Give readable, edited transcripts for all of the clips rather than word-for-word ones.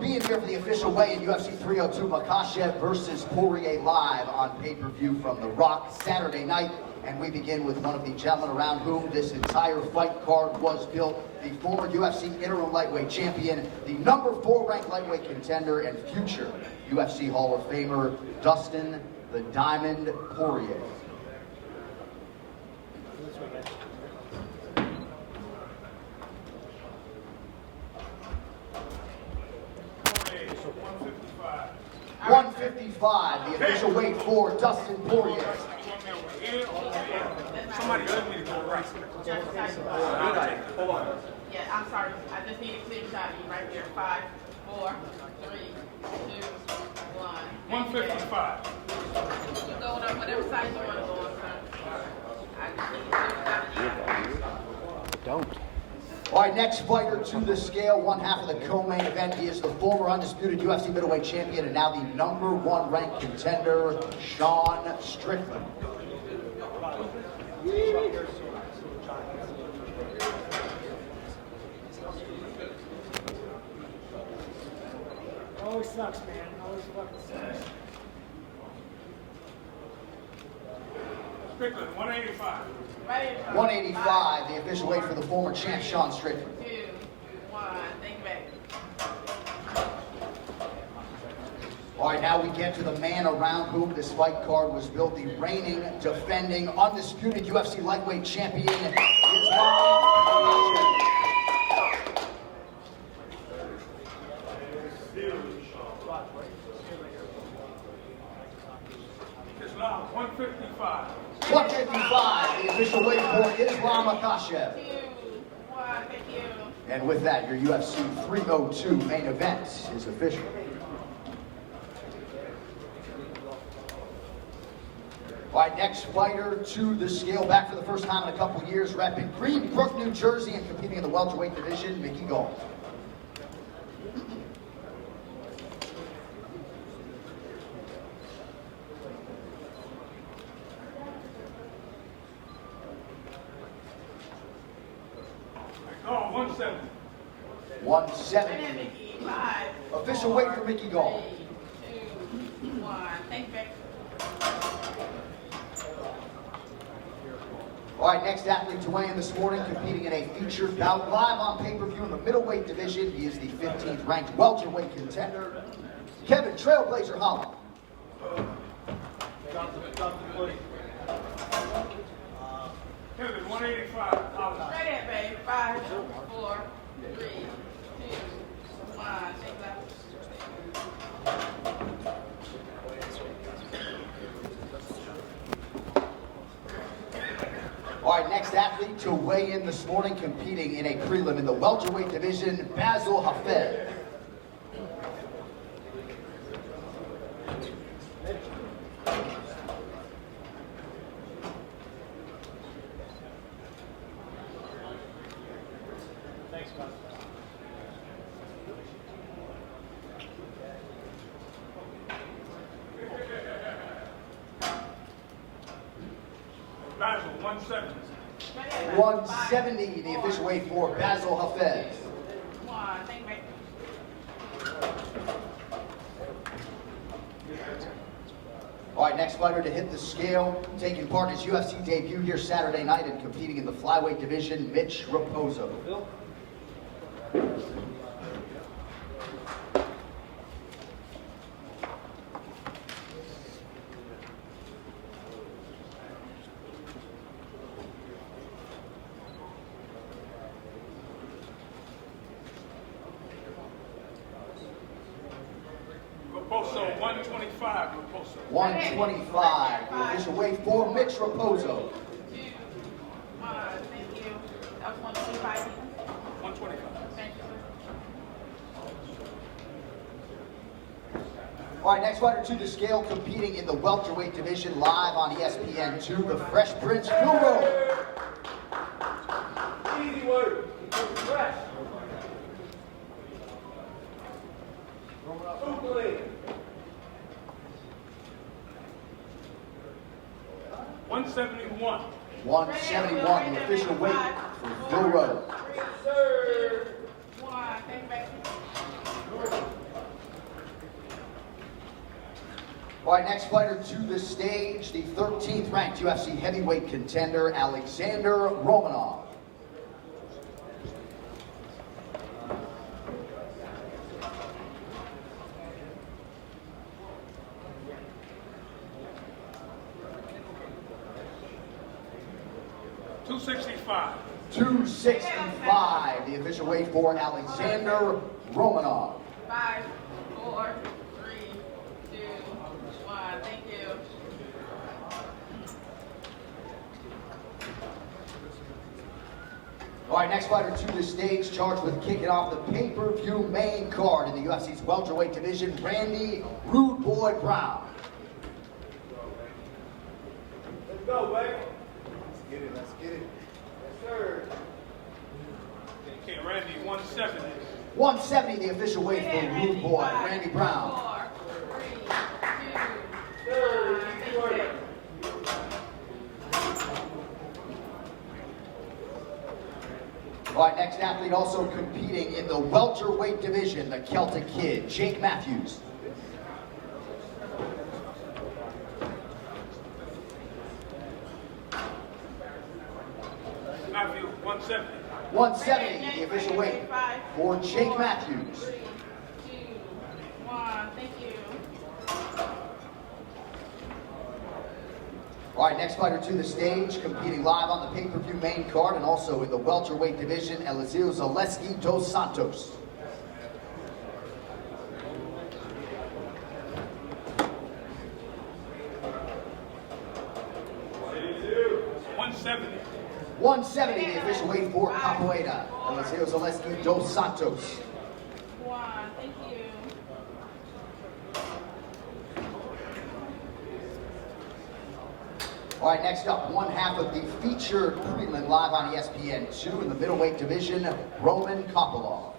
Being here for the official weigh-in, UFC 302, Makhachev versus Poirier live on pay-per-view from The Rock Saturday night. And we begin with one of the gentlemen around whom this entire fight card was built. The former UFC interim lightweight champion, the number 4 ranked lightweight contender, and future UFC Hall of Famer, Dustin the Diamond Poirier. So 155, the official weight for Dustin Poirier. Somebody told me to go right. Hold on. Yeah, I'm sorry. I just need a clear shot of you right there. 5, 4, 3, 2, 1. 155. You go on whatever side you want to go on, sir. I just need a clear shot of you. Don't. All right, next fighter to the scale, one half of the co-main event. He is the former undisputed UFC middleweight champion and now the number 1 ranked contender, Strickland. Always sucks, man. Always fucking sucks. Strickland, 185. 185, the official weight for the former champ, Strickland. 2, 1. Think back. All right, now we get to the man around whom this fight card was built, the reigning, defending, undisputed UFC lightweight champion, Islam Makhachev. Islam, 155. 155, the official weight for Islam Makhachev. 2, 1. Thank you. And with that, your UFC 302 main event is official. All right, next fighter to the scale, back for the first time in a couple years, repping Greenbrook, New Jersey, and competing in the welterweight division, Mickey Gall. Oh, 170. 170. 5. Official weight for Mickey Gall. 3, 2, 1. Think back. All right, next athlete to weigh in this morning, competing in a featured bout live on pay-per-view in the middleweight division. He is the 15th ranked welterweight contender, Kevin Trailblazer Holland. Kevin, 185. Straight at, baby. 5, 4, 3, 2, 1. Think back. All right, next athlete to weigh in this morning, competing in a prelim in the welterweight division, Basel Hafez. Thanks, man. Basil, 170. 170, the official weight for Basel Hafez. 1. Think back. All right, next fighter to hit the scale, taking part in his UFC debut here Saturday night and competing in the flyweight division, Mitch Raposo. Raposo, 125. Raposo. 125, the official weight for Mitch Raposo. 2, 1. Thank you. That was 125. 125. Thank you, sir. All right, next fighter to the scale, competing in the welterweight division live on ESPN2, the Fresh Prince, Paulo. Easy work. Fresh. Oakland. 171. 171, the official weight for Bill Rowe. Sir. 1. Take back. All right, next fighter to the stage, the 13th ranked UFC heavyweight contender, Alexander Romanov. $265. 265, the official weight for Alexander Romanov. 5, 4, 3, 2, 1. Thank you. All right, next fighter to the stage, charged with kicking off the pay-per-view main card in the UFC's welterweight division, Randy Rude Boy Brown. Let's go, baby. Let's get it. Yes, sir. Okay, Randy, 170. 170, the official weight for Rude Boy, Randy Brown. 4, 3, 2, Sir, 1. easy Thank work. you. All right, next athlete also competing in the welterweight division, the Celtic Kid, Jake Matthews. Matthew, 170. 170, the official weight for Jake Matthews. 3, 2, 1. Thank you. All right, next fighter to the stage, competing live on the pay-per-view main card and also in the welterweight division, Eliseo Zaleski dos Santos. $170. 170, the official weight for Capoeira, Eliseo Zaleski dos Santos. 1. Thank you. All right, next up, one half of the featured prelim live on ESPN2 in the middleweight division, Roman Kopylov.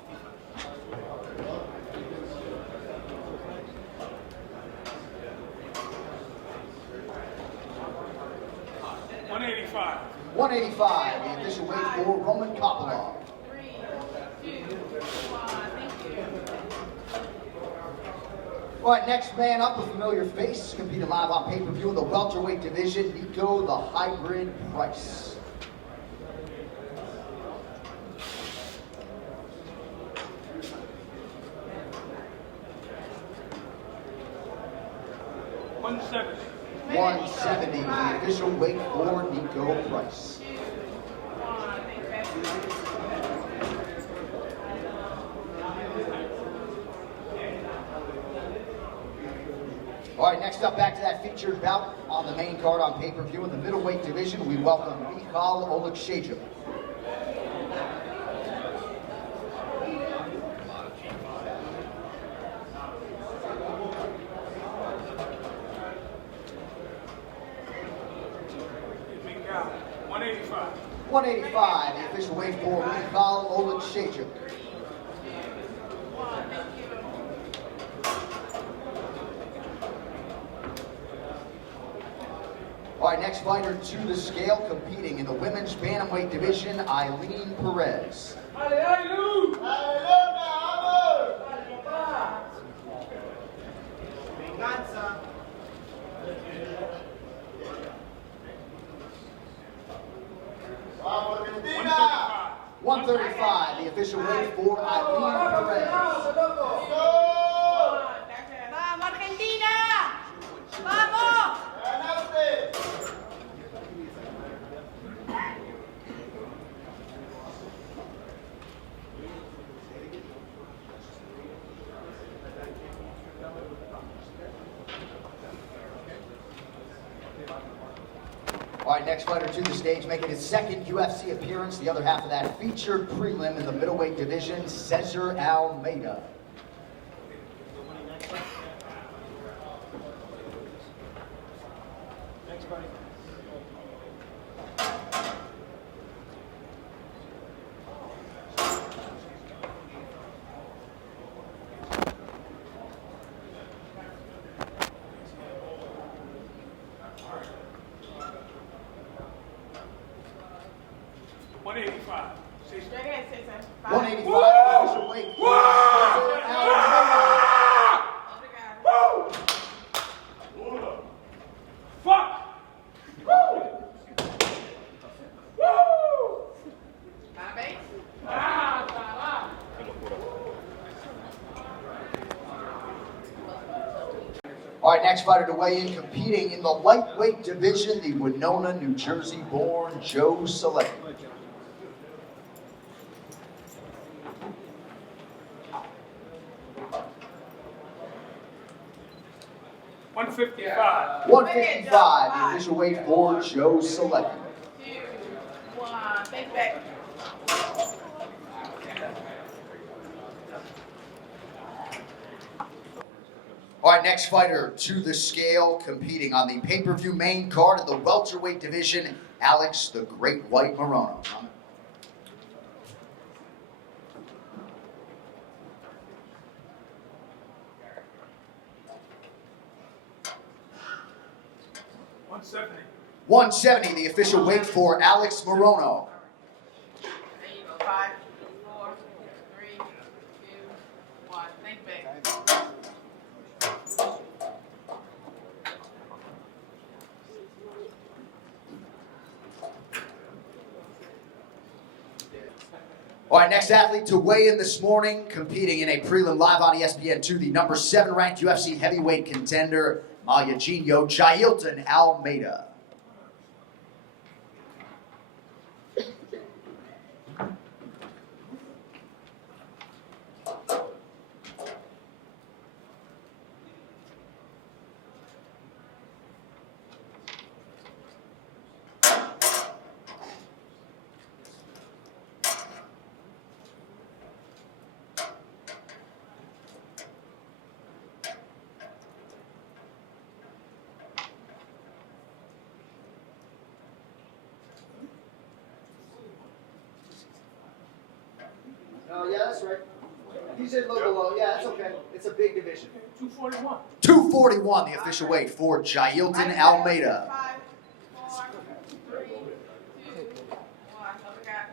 $185. 185, the official weight for Roman Kopylov. 3, 2, 1. Thank you. All right, next man up, a familiar face, competing live on pay-per-view in the welterweight division, Nico the Hybrid Price. $170. 170, the official weight for Nico Price. 2, 1. Thank you. All right, next up, back to that featured bout on the main card on pay-per-view in the middleweight division, we welcome Makhachev. Big guy. 185. 185, the official weight for Makhachev. 3, 2, 1. Thank you. All right, next fighter to the scale, competing in the women's bantamweight division, Eileen Perez. Aleluya. Aleluya, vamos. Venganza. 135, the official weight for Eileen Perez. ¡Vamos, Argentina! ¡Vamos! All right, next fighter to the stage, making his second UFC appearance, the other half of that featured prelim in the middleweight division, Cesar Almeida. Thanks, buddy. $185. Straight ahead, Cesar. 185, official weight for Cesar All right, next fighter to weigh in, competing in the lightweight division, the Winona, New Jersey-born Joe Selecki. $155. 155, the official weight for Joe Selecki. 2, 1, think back. All right, next fighter to the scale, competing on the pay-per-view main card of the welterweight division, Alex the Great White Morono. $170. 170, the official weight for Alex Morono. There you go. 5, 4, 3, 2, 1, think back. All right, next athlete to weigh in this morning, competing in a prelim live on ESPN2, the number 7 ranked UFC heavyweight contender, Makhachev Jailton Almeida. Oh, yeah, that's right. You said a little below. Yeah, that's okay. It's a big division. 241. 241, the official weight for Jailton Almeida. 5, 4, 3, 2, 1. Other guy.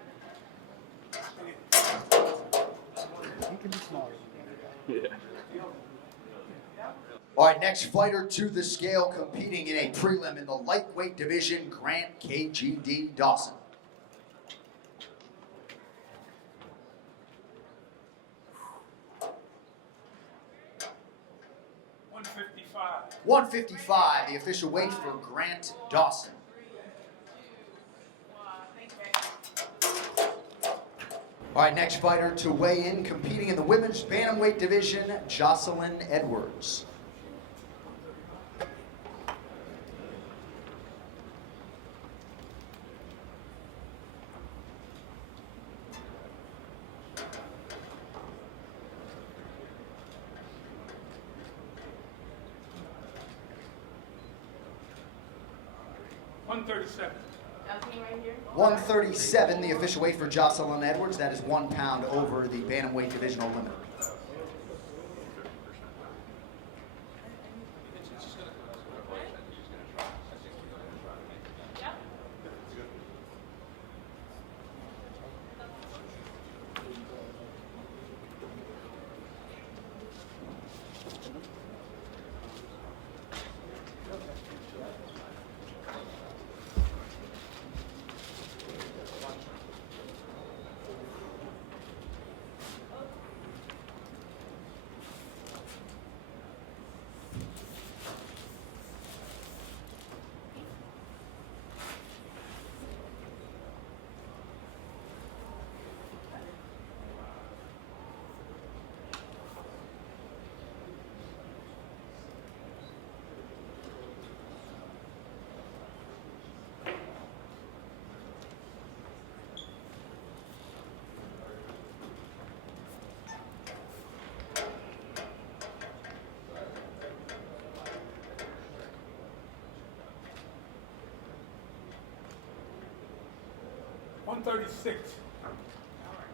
All right, next fighter to the scale, competing in a prelim in the lightweight division, Grant KGD Dawson. 155, the official weight for Grant Dawson. 1, think back. All right, next fighter to weigh in, competing in the women's bantamweight division, Jocelyn Edwards. 137. That's me right here. 137, the official weight for Jocelyn Edwards. That is 1 pound over the bantamweight divisional limit. $136.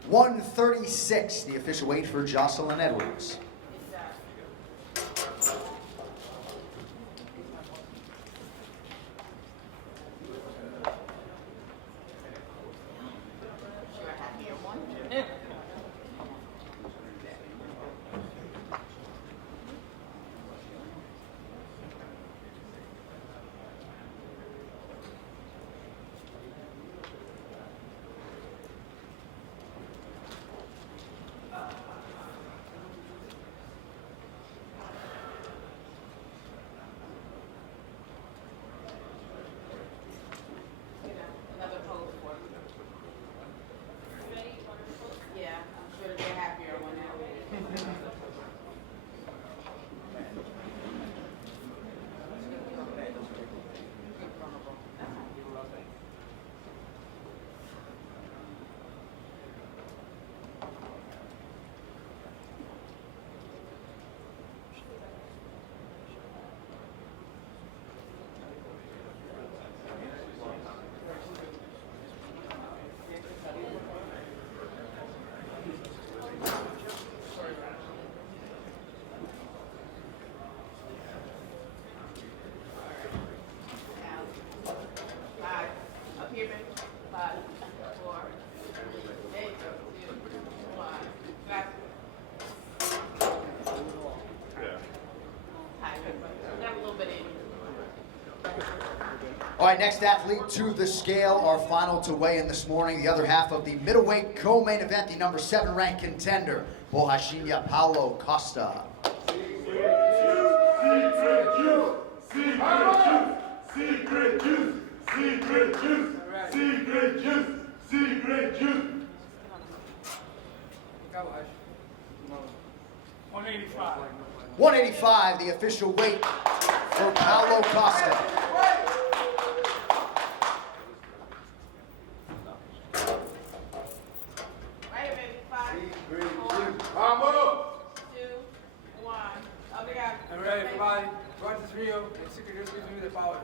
136, the official weight for Jocelyn Edwards. All right, next athlete to the scale, our final to weigh in this morning, the other half of the middleweight co-main event, the number 7 ranked contender, Paulo Costa. Secret juice. 185. 185, the official weight for Paulo Costa. Wait a minute. 5, 4, 2, 1. Obrigado. I'm ready, everybody. Watch this video and Secret Juice gives me the power.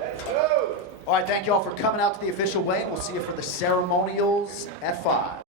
Let's go. All right, thank you all for coming out to the official weigh-in. We'll see you for the ceremonials at 5.